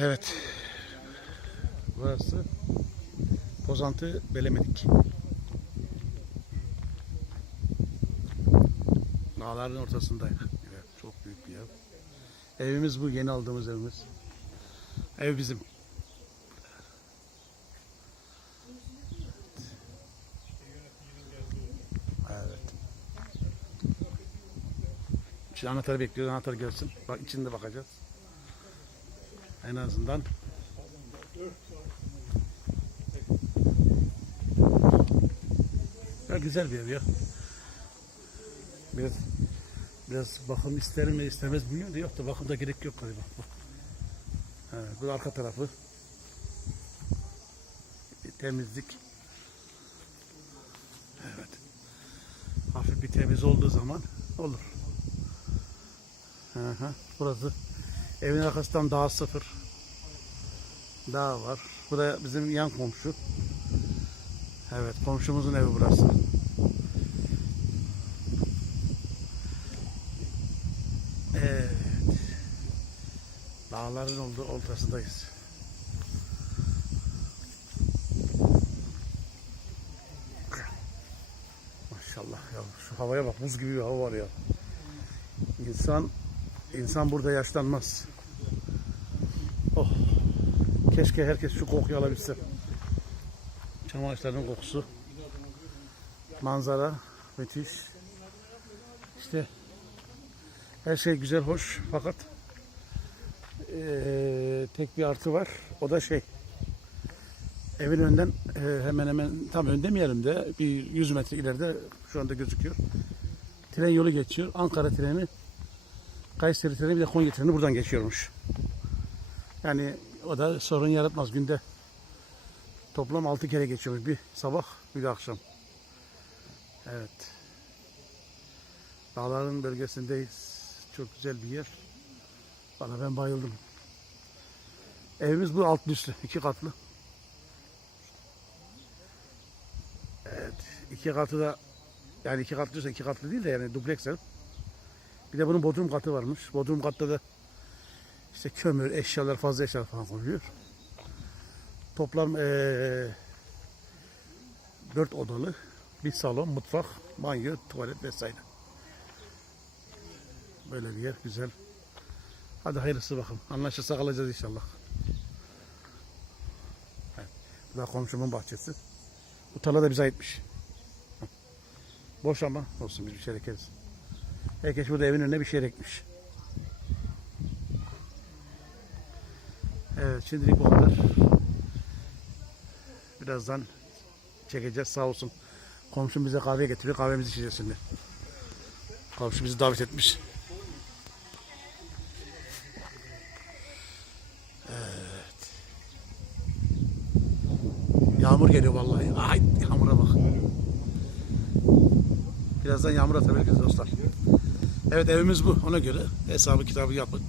Evet. Burası Pozantı Belemedik. Dağların ortasındayız. Evet, çok büyük bir ev. Evimiz bu, yeni aldığımız evimiz. Ev bizim. Evet. Şimdi anahtarı bekliyoruz. Anahtar gelsin. Bak içinde bakacağız. En azından ya güzel bir ev ya. Biraz biraz bakım ister mi istemez bilmiyorum da yok da bakımda gerek yok galiba. Bu. Evet, bu arka tarafı. Bir temizlik. Evet. Hafif bir temiz olduğu zaman olur. Hı. Burası evin arkasından dağ sıfır. Dağ var. Bu da bizim yan komşu. Evet komşumuzun evi burası. Evet. Dağların olduğu ortasındayız. Maşallah ya şu havaya bak buz gibi bir hava var ya. İnsan insan burada yaşlanmaz. Oh. Keşke herkes şu kokuyu alabilse. Çam ağaçlarının kokusu. Manzara müthiş. İşte her şey güzel, hoş fakat eee, tek bir artı var. O da şey. Evin önden eee, hemen hemen tam ön demeyelim de bir 100 metre ileride şu anda gözüküyor. Tren yolu geçiyor. Ankara treni, Kayseri treni bir de Konya treni buradan geçiyormuş. Yani o da sorun yaratmaz. Günde toplam 6 kere geçiyormuş. Bir sabah bir de akşam. Evet. Dağların bölgesindeyiz. Çok güzel bir yer. Bana ben bayıldım. Evimiz bu altlı üstlü. iki katlı. Evet. iki katı da yani iki katlıysa iki katlı değil de yani dubleks ev. Bir de bunun bodrum katı varmış. Bodrum katta da işte kömür, eşyalar, fazla eşyalar falan koyuyor. Toplam eee dört odalı bir salon, mutfak, banyo, tuvalet vesaire. Böyle bir yer güzel. Hadi hayırlısı bakalım. Anlaşırsak alacağız inşallah. Evet. Bu da komşumun bahçesi. Bu tarla da bize aitmiş. Boş ama olsun biz bir şey ekeriz. Herkes burada evin önüne bir şey ekmiş. Evet şimdilik bu kadar. Birazdan çekeceğiz sağ olsun. Komşum bize kahve getiriyor. Kahvemizi içeceğiz şimdi. Komşu bizi davet etmiş. Evet. Yağmur geliyor vallahi. Ay yağmura bak. Birazdan yağmur atabiliriz dostlar. Evet evimiz bu. Ona göre hesabı kitabı yapın.